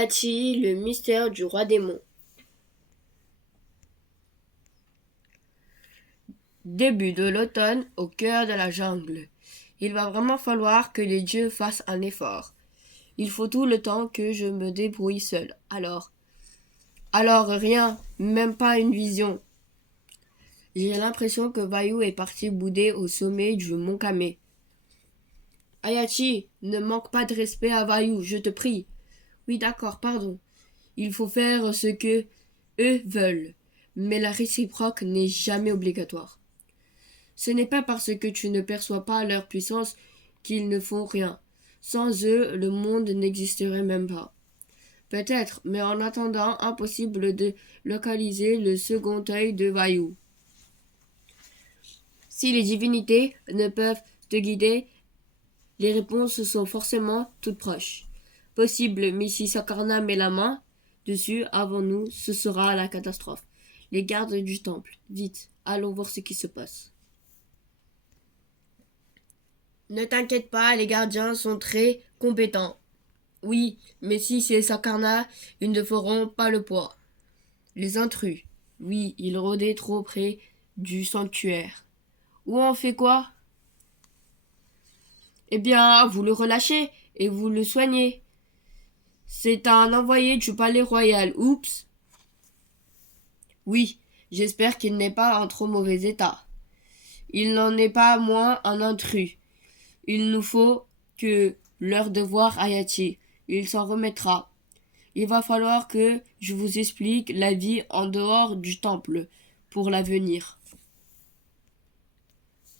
Hayachi, le mystère du roi démon. Début de l'automne, au cœur de la jungle. Il va vraiment falloir que les dieux fassent un effort. Il faut tout le temps que je me débrouille seul. Alors rien, même pas une vision. J'ai l'impression que Vayu est parti bouder au sommet du mont Kame. Hayachi, ne manque pas de respect à Vayu, je te prie. Oui, d'accord, pardon. Il faut faire ce que eux veulent, mais la réciproque n'est jamais obligatoire. Ce n'est pas parce que tu ne perçois pas leur puissance qu'ils ne font rien. Sans eux, le monde n'existerait même pas. Peut-être, mais en attendant, impossible de localiser le second œil de Vayu. Si les divinités ne peuvent te guider, les réponses sont forcément toutes proches. Possible, mais si Sakarna met la main dessus avant nous, ce sera la catastrophe. Les gardes du temple, vite, allons voir ce qui se passe. Ne t'inquiète pas, les gardiens sont très compétents. Oui, mais si c'est Sakarna, ils ne feront pas le poids. Les intrus, oui, ils rôdaient trop près du sanctuaire. Où on fait quoi? Eh bien, vous le relâchez et vous le soignez. C'est un envoyé du palais royal. Oups. Oui, j'espère qu'il n'est pas en trop mauvais état. Il n'en est pas moins un intrus. Il nous faut que l'heure de voir Hayachi. Il s'en remettra. Il va falloir que je vous explique la vie en dehors du temple pour l'avenir.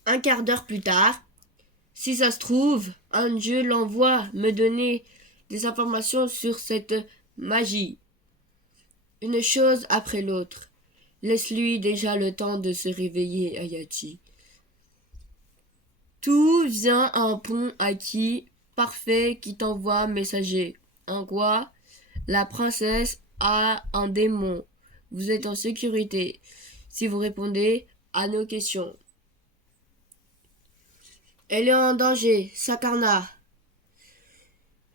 Un quart d'heure plus tard, si ça se trouve, un dieu l'envoie me donner des informations sur cette magie. Une chose après l'autre. Laisse-lui déjà le temps de se réveiller, Hayachi. Tout vient à un pont acquis parfait qui t'envoie messager. En quoi? La princesse a un démon. Vous êtes en sécurité si vous répondez à nos questions. Elle est en danger, Sakarna.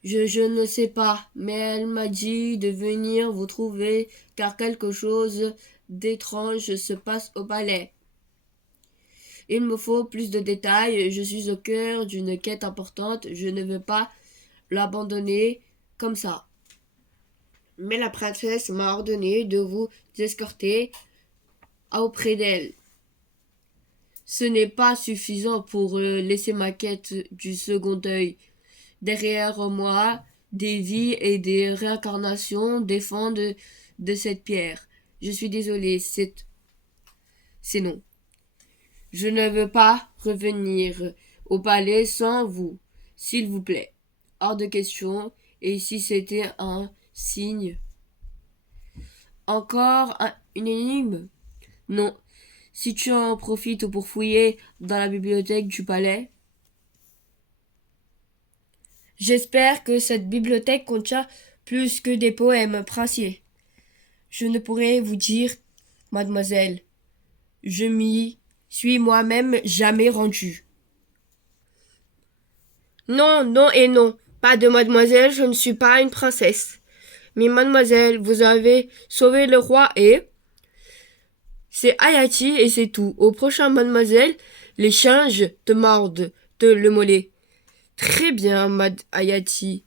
Je ne sais pas, mais elle m'a dit de venir vous trouver car quelque chose d'étrange se passe au palais. Il me faut plus de détails, je suis au cœur d'une quête importante, je ne veux pas l'abandonner comme ça. Mais la princesse m'a ordonné de vous escorter auprès d'elle. Ce n'est pas suffisant pour laisser ma quête du second œil. Derrière moi, des vies et des réincarnations défendent de cette pierre. Je suis désolé, c'est non. Je ne veux pas revenir au palais sans vous, s'il vous plaît. Hors de question, et si c'était un signe? Encore une énigme? Non. Si tu en profites pour fouiller dans la bibliothèque du palais. J'espère que cette bibliothèque contient plus que des poèmes princiers. Je ne pourrais vous dire, mademoiselle. Je m'y suis moi-même jamais rendu. Non, non et non. Pas de mademoiselle, je ne suis pas une princesse. Mais mademoiselle, vous avez sauvé le roi et... C'est Hayachi et c'est tout. Au prochain mademoiselle, les singes te mordent, te le mollet. Très bien, Mad Hayachi.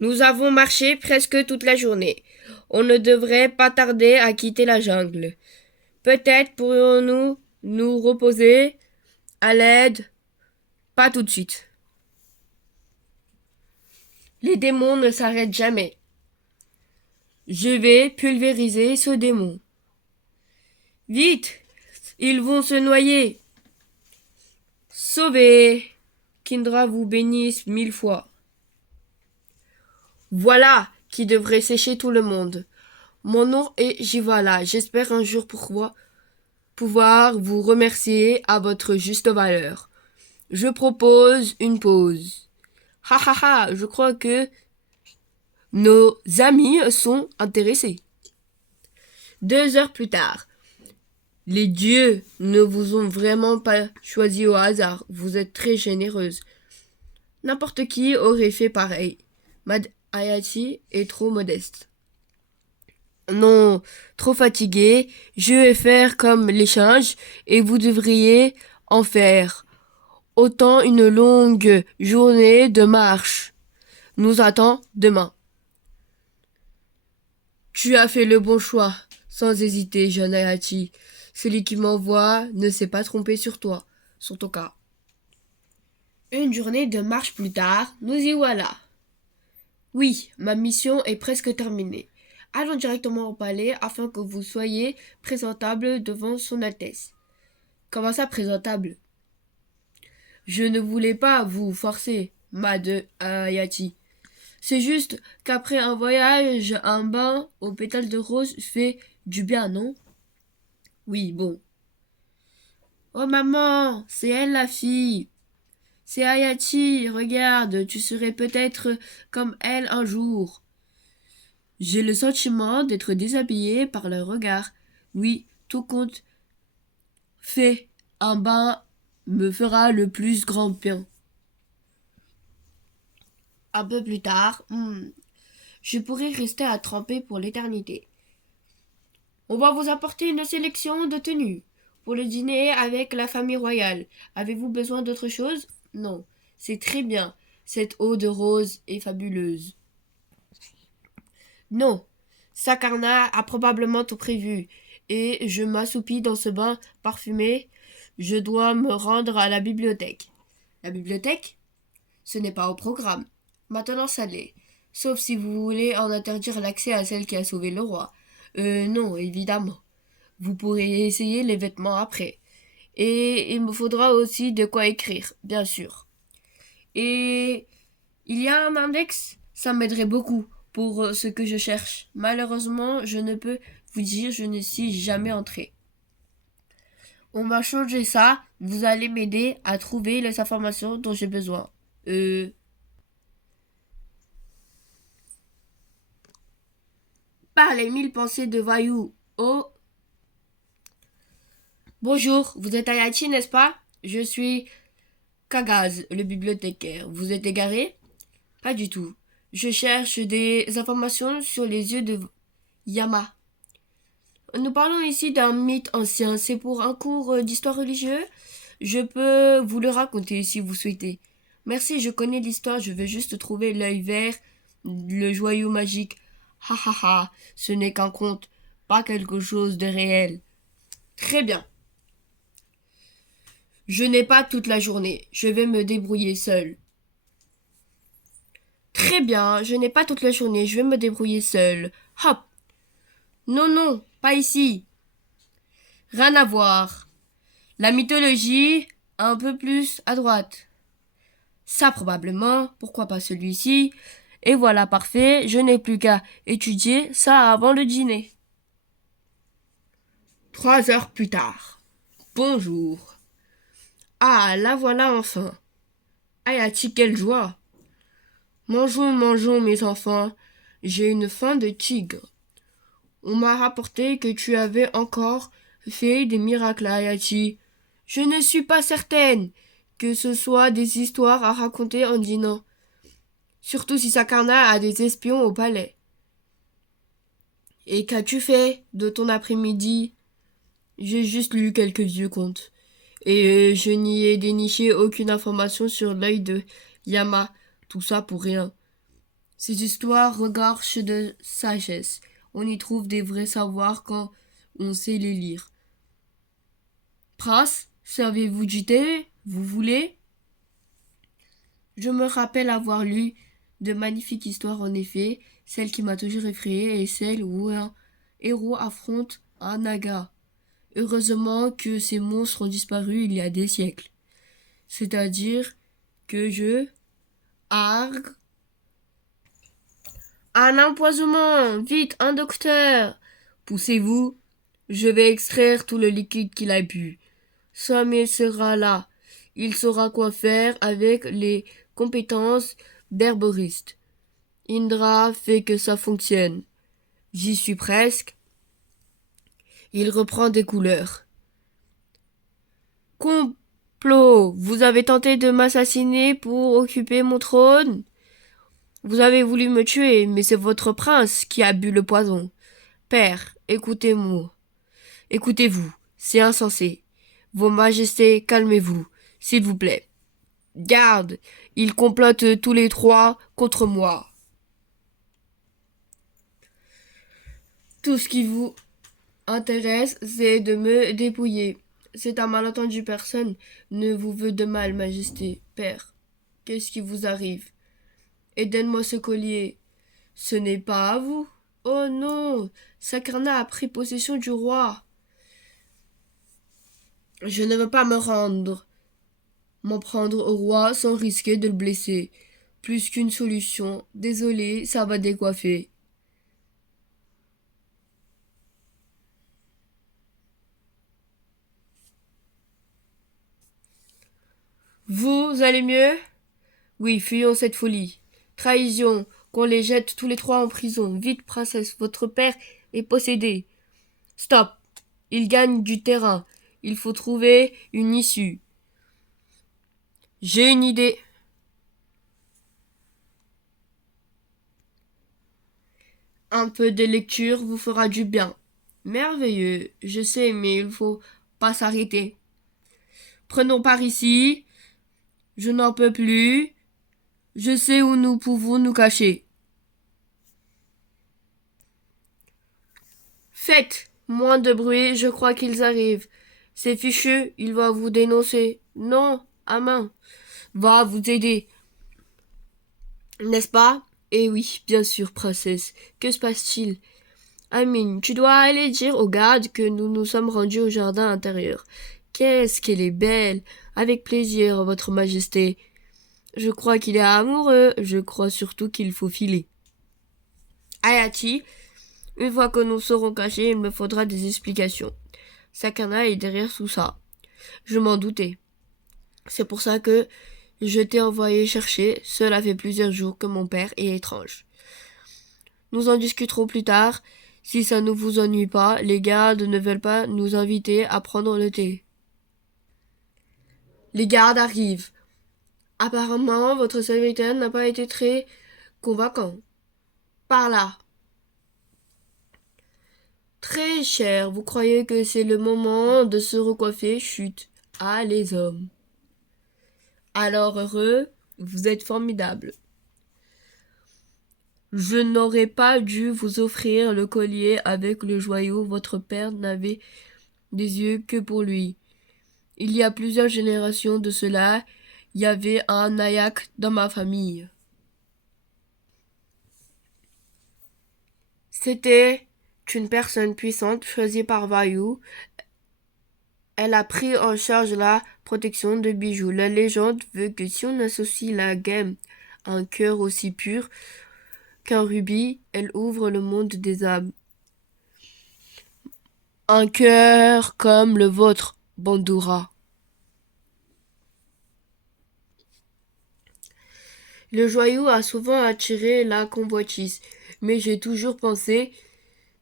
Nous avons marché presque toute la journée. On ne devrait pas tarder à quitter la jungle. Peut-être pourrions-nous nous reposer à l'aide. Pas tout de suite. Les démons ne s'arrêtent jamais. Je vais pulvériser ce démon. Vite! Ils vont se noyer. Sauvez! Kindra vous bénisse 1000 fois. Voilà qui devrait sécher tout le monde. Mon nom est Jivala. J'espère un jour pouvoir vous remercier à votre juste valeur. Je propose une pause. Ha ha ha, je crois que nos amis sont intéressés. 2 heures plus tard. Les dieux ne vous ont vraiment pas choisi au hasard. Vous êtes très généreuse. N'importe qui aurait fait pareil. Mad Ayachi est trop modeste. Non, trop fatigué, je vais faire comme l'échange et vous devriez en faire autant une longue journée de marche nous attend demain. Tu as fait le bon choix, sans hésiter, jeune Ayachi. Celui qui m'envoie ne s'est pas trompé sur ton cas. Une journée de marche plus tard, nous y voilà. Oui, ma mission est presque terminée. Allons directement au palais afin que vous soyez présentable devant son Altesse. Comment ça, présentable? Je ne voulais pas vous forcer, Mad Ayachi. C'est juste qu'après un voyage, un bain aux pétales de rose fait du bien, non? Oui, bon. Oh maman, c'est elle la fille. C'est Ayachi, regarde, tu serais peut-être comme elle un jour. J'ai le sentiment d'être déshabillé par leur regard. Oui, tout compte fait. Un bain me fera le plus grand bien. Un peu plus tard, je pourrais rester à tremper pour l'éternité. On va vous apporter une sélection de tenues pour le dîner avec la famille royale. Avez-vous besoin d'autre chose? Non, c'est très bien. Cette eau de rose est fabuleuse. Non, Sakarna a probablement tout prévu, et je m'assoupis dans ce bain parfumé. Je dois me rendre à la bibliothèque. La bibliothèque? Ce n'est pas au programme. Maintenant, ça l'est. Sauf si vous voulez en interdire l'accès à celle qui a sauvé le roi. Non, évidemment. Vous pourrez essayer les vêtements après. Et il me faudra aussi de quoi écrire, bien sûr. Et il y a un index? Ça m'aiderait beaucoup pour ce que je cherche. Malheureusement, je ne peux vous dire, je ne suis jamais entré. On va changer ça. Vous allez m'aider à trouver les informations dont j'ai besoin. Par les 1000 pensées de Vaillou. Oh. Bonjour, vous êtes Ayachi, n'est-ce pas? Je suis Kagaz, le bibliothécaire. Vous êtes égaré? Pas du tout. Je cherche des informations sur les yeux de Yama. Nous parlons ici d'un mythe ancien. C'est pour un cours d'histoire religieuse. Je peux vous le raconter si vous souhaitez. Merci, je connais l'histoire. Je vais juste trouver l'œil vert, le joyau magique. Ha ha ha, ce n'est qu'un conte, pas quelque chose de réel. Très bien. Je n'ai pas toute la journée. Je vais me débrouiller seul. Très bien, je n'ai pas toute la journée. Je vais me débrouiller seul. Hop. Non, non, pas ici. Rien à voir. La mythologie, un peu plus à droite. Ça probablement, pourquoi pas celui-ci? Et voilà, parfait, je n'ai plus qu'à étudier ça avant le dîner. 3 heures plus tard. Bonjour. Ah, la voilà enfin. Ayachi, quelle joie. Mangeons, mangeons, mes enfants. J'ai une faim de tigre. On m'a rapporté que tu avais encore fait des miracles, Ayachi. Je ne suis pas certaine que ce soit des histoires à raconter en dînant. Surtout si Sakarna a des espions au palais. Et qu'as-tu fait de ton après-midi? J'ai juste lu quelques vieux contes. Et je n'y ai déniché aucune information sur l'œil de Yama. Tout ça pour rien. Ces histoires regorgent de sagesse. On y trouve des vrais savoirs quand on sait les lire. Prince, servez-vous du thé? Vous voulez? Je me rappelle avoir lu de magnifiques histoires en effet, celle qui m'a toujours effrayée est celle où un héros affronte un naga. Heureusement que ces monstres ont disparu il y a des siècles. C'est-à-dire que je argue. Un empoisonnement! Vite, un docteur! Poussez-vous, je vais extraire tout le liquide qu'il a bu. Samuel sera là. Il saura quoi faire avec les compétences d'herboriste. Indra fait que ça fonctionne. J'y suis presque. Il reprend des couleurs. Complot! Vous avez tenté de m'assassiner pour occuper mon trône? Vous avez voulu me tuer, mais c'est votre prince qui a bu le poison. Père, écoutez-moi. Écoutez-vous, c'est insensé. Vos majestés, calmez-vous, s'il vous plaît. Garde, ils complotent tous les trois contre moi. Tout ce qui vous intéresse, c'est de me dépouiller. C'est un malentendu, personne ne vous veut de mal, majesté. Père, qu'est-ce qui vous arrive? Et donne-moi ce collier. Ce n'est pas à vous. Oh non, Sakarna a pris possession du roi. Je ne veux pas m'en prendre au roi sans risquer de le blesser. Plus qu'une solution. Désolé, ça va décoiffer. Vous allez mieux? Oui, fuyons cette folie. Trahison, qu'on les jette tous les trois en prison. Vite, princesse, votre père est possédé. Stop. Il gagne du terrain. Il faut trouver une issue. J'ai une idée. Un peu de lecture vous fera du bien. Merveilleux, je sais, mais il faut pas s'arrêter. Prenons par ici. Je n'en peux plus. Je sais où nous pouvons nous cacher. Faites moins de bruit, je crois qu'ils arrivent. C'est fichu, il va vous dénoncer. Non, Amin va vous aider. N'est-ce pas? Eh oui, bien sûr, princesse. Que se passe-t-il? Amine, tu dois aller dire aux gardes que nous nous sommes rendus au jardin intérieur. Qu'est-ce qu'elle est belle! Avec plaisir, votre majesté. Je crois qu'il est amoureux, je crois surtout qu'il faut filer. Hayati, une fois que nous serons cachés, il me faudra des explications. Sakana est derrière tout ça. Je m'en doutais. C'est pour ça que je t'ai envoyé chercher. Cela fait plusieurs jours que mon père est étrange. Nous en discuterons plus tard. Si ça ne vous ennuie pas, les gardes ne veulent pas nous inviter à prendre le thé. Les gardes arrivent. Apparemment, votre serviteur n'a pas été très convaincant. Par là. Très cher, vous croyez que c'est le moment de se recoiffer? Chut. Ah, les hommes. Alors heureux, vous êtes formidable. Je n'aurais pas dû vous offrir le collier avec le joyau. Votre père n'avait des yeux que pour lui. Il y a plusieurs générations de cela, il y avait un Nayak dans ma famille. C'était une personne puissante choisie par Vayu. Elle a pris en charge la protection de bijoux. La légende veut que si on associe la gemme à un cœur aussi pur qu'un rubis, elle ouvre le monde des âmes. Un cœur comme le vôtre, Bandura. Le joyau a souvent attiré la convoitise, mais j'ai toujours pensé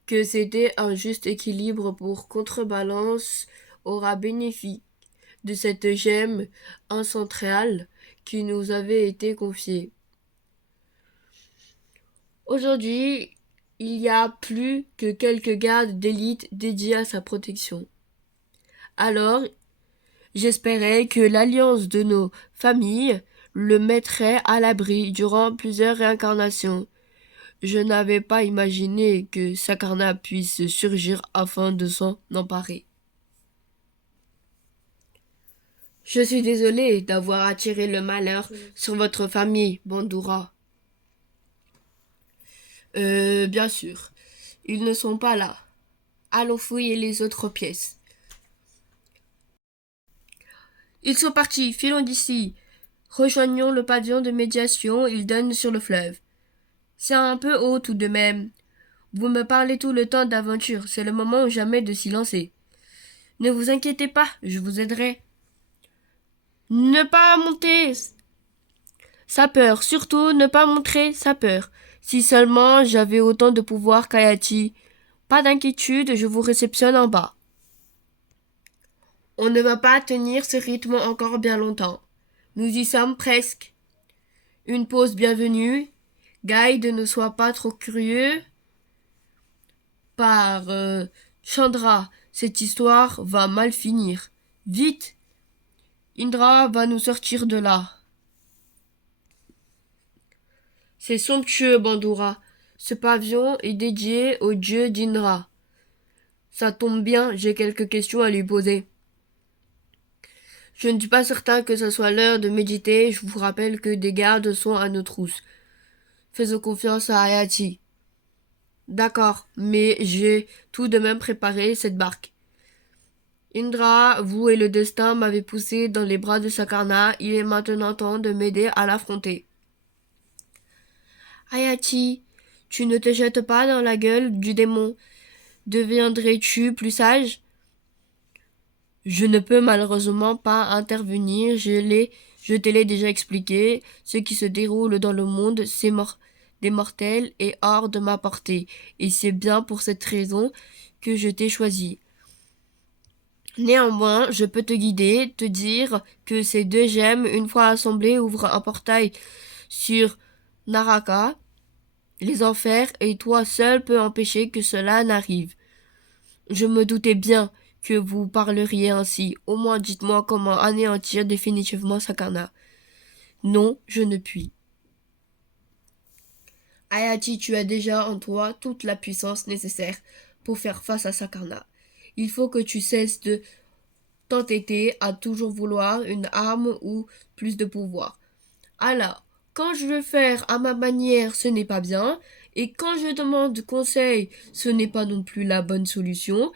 que c'était un juste équilibre pour contrebalance aura bénéfique de cette gemme incentrale qui nous avait été confiée. Aujourd'hui, il y a plus que quelques gardes d'élite dédiés à sa protection. Alors, j'espérais que l'alliance de nos familles le mettrait à l'abri durant plusieurs réincarnations. Je n'avais pas imaginé que Sakarna puisse surgir afin de s'en emparer. Je suis désolé d'avoir attiré le malheur sur votre famille, Bandura. Bien sûr. Ils ne sont pas là. Allons fouiller les autres pièces. Ils sont partis, filons d'ici. Rejoignons le pavillon de médiation, il donne sur le fleuve. C'est un peu haut tout de même. Vous me parlez tout le temps d'aventure, c'est le moment ou jamais de s'y lancer. Ne vous inquiétez pas, je vous aiderai. Ne pas monter sa peur, surtout ne pas montrer sa peur. Si seulement j'avais autant de pouvoir qu'Ayati. Pas d'inquiétude, je vous réceptionne en bas. On ne va pas tenir ce rythme encore bien longtemps. Nous y sommes presque. Une pause bienvenue. Guide, ne sois pas trop curieux. Par Chandra, cette histoire va mal finir. Vite, Indra va nous sortir de là. C'est somptueux, Bandura. Ce pavillon est dédié au dieu d'Indra. Ça tombe bien, j'ai quelques questions à lui poser. Je ne suis pas certain que ce soit l'heure de méditer. Je vous rappelle que des gardes sont à nos trousses. Faisons confiance à Hayati. D'accord, mais j'ai tout de même préparé cette barque. Indra, vous et le destin m'avez poussé dans les bras de Sakarna. Il est maintenant temps de m'aider à l'affronter. Hayati, tu ne te jettes pas dans la gueule du démon. Deviendrais-tu plus sage? Je ne peux malheureusement pas intervenir. Je te l'ai déjà expliqué. Ce qui se déroule dans le monde, des mortels est hors de ma portée. Et c'est bien pour cette raison que je t'ai choisi. Néanmoins, je peux te guider, te dire que ces deux gemmes, une fois assemblées, ouvrent un portail sur Naraka, les enfers, et toi seul peux empêcher que cela n'arrive. Je me doutais bien que vous parleriez ainsi. Au moins dites-moi comment anéantir définitivement Sakana. Non, je ne puis. Hayati, tu as déjà en toi toute la puissance nécessaire pour faire face à Sakana. Il faut que tu cesses de t'entêter à toujours vouloir une arme ou plus de pouvoir. Alors, quand je veux faire à ma manière, ce n'est pas bien, et quand je demande conseil, ce n'est pas non plus la bonne solution.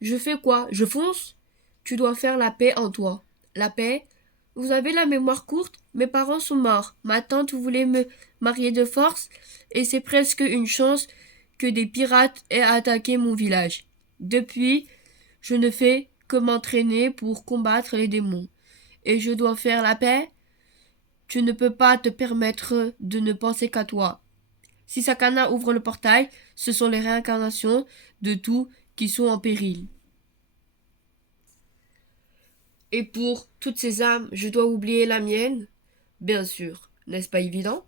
Je fais quoi? Je fonce? Tu dois faire la paix en toi. La paix? Vous avez la mémoire courte? Mes parents sont morts. Ma tante voulait me marier de force, et c'est presque une chance que des pirates aient attaqué mon village. Depuis, je ne fais que m'entraîner pour combattre les démons. Et je dois faire la paix? Tu ne peux pas te permettre de ne penser qu'à toi. Si Sakana ouvre le portail, ce sont les réincarnations de tous qui sont en péril. Et pour toutes ces âmes, je dois oublier la mienne? Bien sûr, n'est-ce pas évident?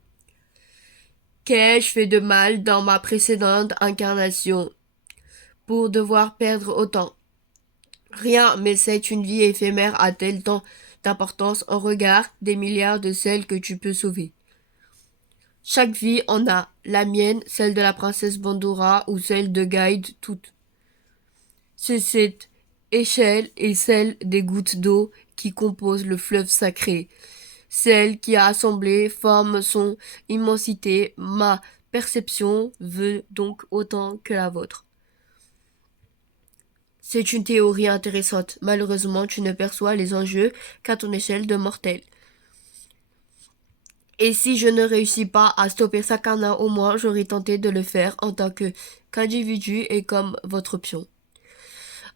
Qu'ai-je fait de mal dans ma précédente incarnation pour devoir perdre autant? Rien, mais c'est une vie éphémère a-t-elle tant d'importance en regard des milliards de celles que tu peux sauver? Chaque vie en a, la mienne, celle de la princesse Bandora ou celle de Guide, toutes. C'est cette échelle et celle des gouttes d'eau qui composent le fleuve sacré. Celle qui a assemblé forme son immensité. Ma perception veut donc autant que la vôtre. C'est une théorie intéressante. Malheureusement, tu ne perçois les enjeux qu'à ton échelle de mortel. Et si je ne réussis pas à stopper Sakana, au moins j'aurais tenté de le faire en tant qu'individu et comme votre pion.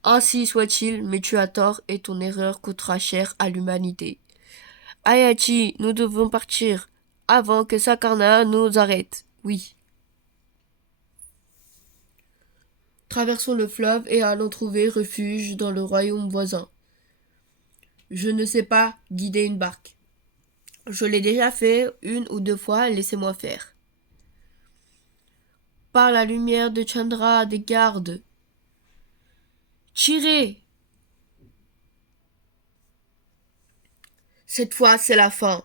Ainsi soit-il, mais tu as tort et ton erreur coûtera cher à l'humanité. Hayachi, nous devons partir avant que Sakana nous arrête. Oui. Traversons le fleuve et allons trouver refuge dans le royaume voisin. Je ne sais pas guider une barque. Je l'ai déjà fait une ou deux fois, laissez-moi faire. Par la lumière de Chandra, des gardes. Tirez! Cette fois, c'est la fin.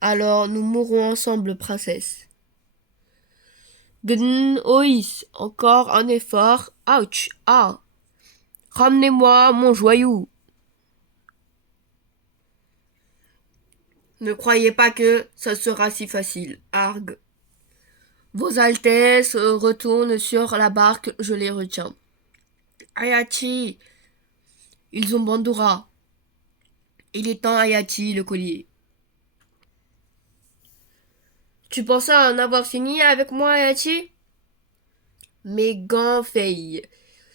Alors, nous mourrons ensemble, princesse. Gn Ois, encore un effort. Ouch! Ah! Ramenez-moi mon joyau. Ne croyez pas que ça sera si facile. Arg. Vos Altesses retournent sur la barque, je les retiens. Hayati, ils ont Bandura. Il est temps, Hayati, le collier. Tu pensais en avoir fini avec moi, Hayati? Mes gants Fei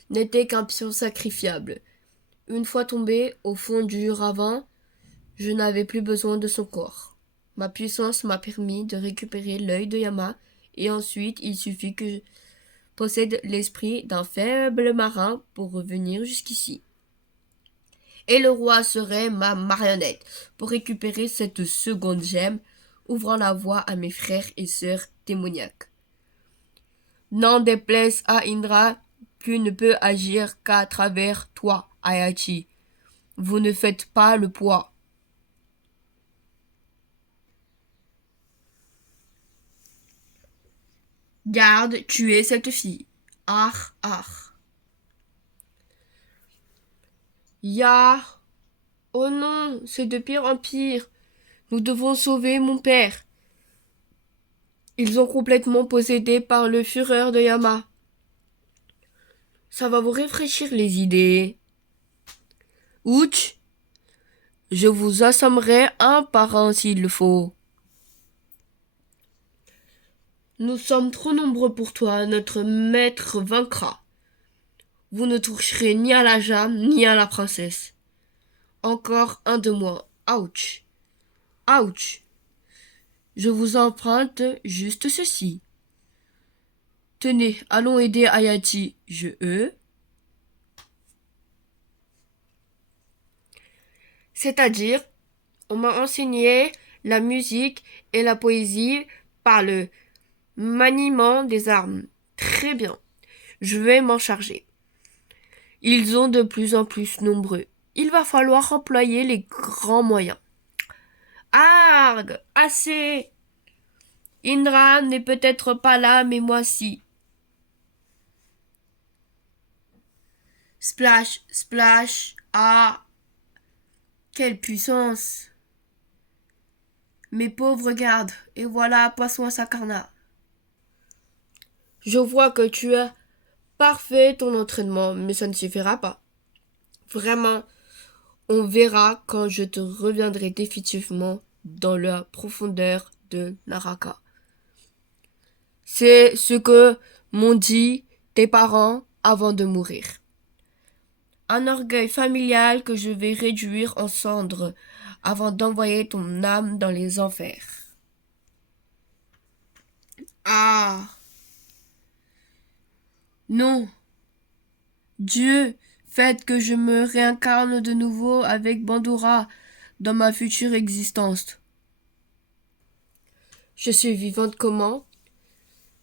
n'étaient qu'un pion sacrifiable. Une fois tombé au fond du ravin, je n'avais plus besoin de son corps. Ma puissance m'a permis de récupérer l'œil de Yama, et ensuite il suffit que je possède l'esprit d'un faible marin pour revenir jusqu'ici. Et le roi serait ma marionnette pour récupérer cette seconde gemme. ouvrant la voie à mes frères et sœurs démoniaques. N'en déplaise à Indra, qui ne peut agir qu'à travers toi, Ayachi. Vous ne faites pas le poids. Garde, tuez cette fille. Ah, ah. Ya. Oh non, c'est de pire en pire. Nous devons sauver mon père. Ils ont complètement possédé par le fureur de Yama. Ça va vous réfléchir les idées. Ouch! Je vous assommerai un par un s'il le faut. Nous sommes trop nombreux pour toi, notre maître vaincra. Vous ne toucherez ni à la jam, ni à la princesse. Encore un de moi. Ouch! Ouch! Je vous emprunte juste ceci. Tenez, allons aider Ayachi. C'est-à-dire, on m'a enseigné la musique et la poésie par le maniement des armes. Très bien. Je vais m'en charger. Ils sont de plus en plus nombreux. Il va falloir employer les grands moyens. Arg! Assez! Indra n'est peut-être pas là, mais moi si. Splash, splash, ah! Quelle puissance! Mes pauvres gardes, et voilà Poisson à Sakarna. Je vois que tu as parfait ton entraînement, mais ça ne suffira pas. Vraiment, on verra quand je te reviendrai définitivement dans la profondeur de Naraka. C'est ce que m'ont dit tes parents avant de mourir. Un orgueil familial que je vais réduire en cendres avant d'envoyer ton âme dans les enfers. Ah! Non! Dieu, faites que je me réincarne de nouveau avec Bandura dans ma future existence. Je suis vivante comment?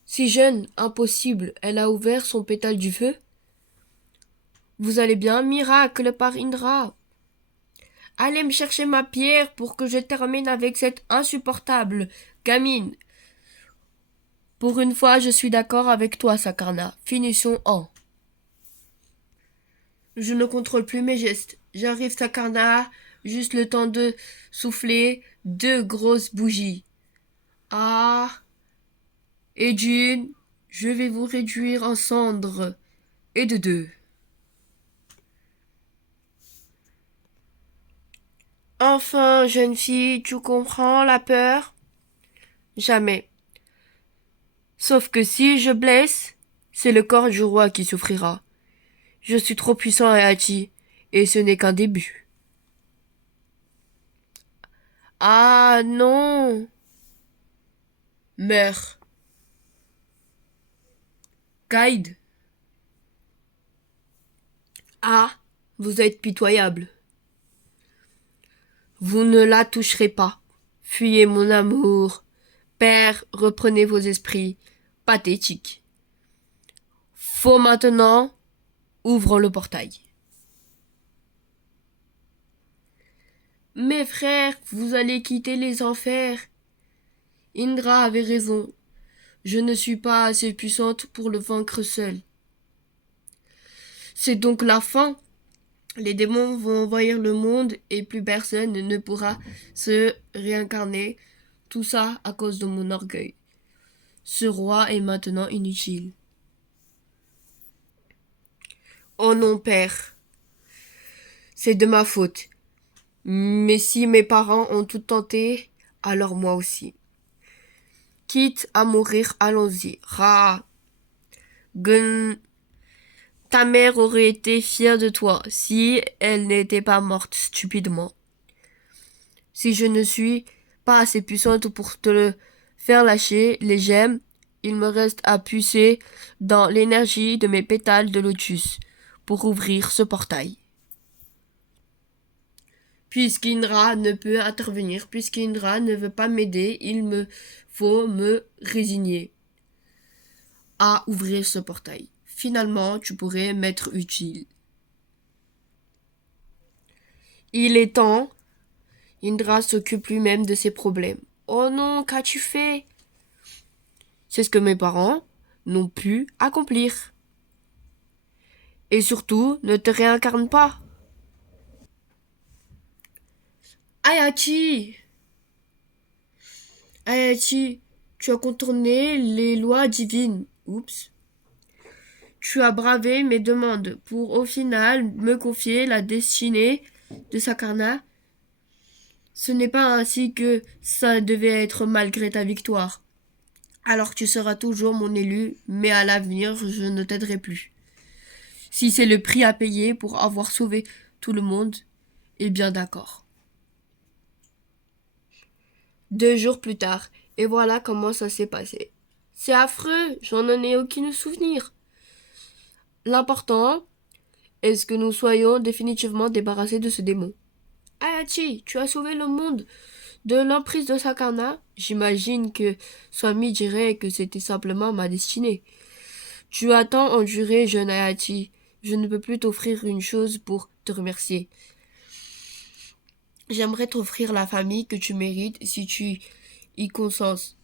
Si jeune, impossible, elle a ouvert son pétale du feu. Vous allez bien, miracle par Indra. Allez me chercher ma pierre pour que je termine avec cette insupportable gamine. Pour une fois, je suis d'accord avec toi, Sakarna. Finissons en. Je ne contrôle plus mes gestes. J'arrive, Sakarna, juste le temps de souffler 2 grosses bougies. Ah! Et d'une, je vais vous réduire en cendres. Et de 2. Enfin, jeune fille, tu comprends la peur? Jamais. Sauf que si je blesse, c'est le corps du roi qui souffrira. Je suis trop puissant, Hachi, et ce n'est qu'un début. Ah non! Meurs. Guide. Ah, vous êtes pitoyable. Vous ne la toucherez pas. Fuyez mon amour. Père, reprenez vos esprits. Pathétique. Faut maintenant, ouvrons le portail. Mes frères, vous allez quitter les enfers. Indra avait raison. Je ne suis pas assez puissante pour le vaincre seule. C'est donc la fin. Les démons vont envahir le monde et plus personne ne pourra se réincarner. Tout ça à cause de mon orgueil. Ce roi est maintenant inutile. Oh non, père. C'est de ma faute. Mais si mes parents ont tout tenté, alors moi aussi. Quitte à mourir, allons-y. Ra. Gun. Ta mère aurait été fière de toi si elle n'était pas morte stupidement. Si je ne suis pas assez puissante pour te le faire lâcher les gemmes, il me reste à puiser dans l'énergie de mes pétales de lotus pour ouvrir ce portail. Puisqu'Indra ne peut intervenir, puisqu'Indra ne veut pas m'aider, il me faut me résigner à ouvrir ce portail. Finalement, tu pourrais m'être utile. Il est temps. Indra s'occupe lui-même de ses problèmes. Oh non, qu'as-tu fait? C'est ce que mes parents n'ont pu accomplir. Et surtout, ne te réincarne pas. Ayachi! Ayachi, tu as contourné les lois divines. Oups. Tu as bravé mes demandes pour au final me confier la destinée de Sakarna. Ce n'est pas ainsi que ça devait être malgré ta victoire. Alors tu seras toujours mon élu, mais à l'avenir, je ne t'aiderai plus. Si c'est le prix à payer pour avoir sauvé tout le monde, eh bien d'accord. 2 jours plus tard, et voilà comment ça s'est passé. C'est affreux, j'en ai aucun souvenir. L'important est que nous soyons définitivement débarrassés de ce démon. Ayachi, tu as sauvé le monde de l'emprise de Sakarna. J'imagine que Swami dirait que c'était simplement ma destinée. Tu as tant enduré, jeune Ayachi. Je ne peux plus t'offrir une chose pour te remercier. J'aimerais t'offrir la famille que tu mérites si tu y consens.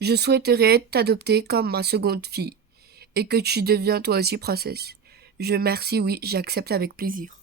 Je souhaiterais t'adopter comme ma seconde fille et que tu deviens toi aussi princesse. Je merci, oui, j'accepte avec plaisir.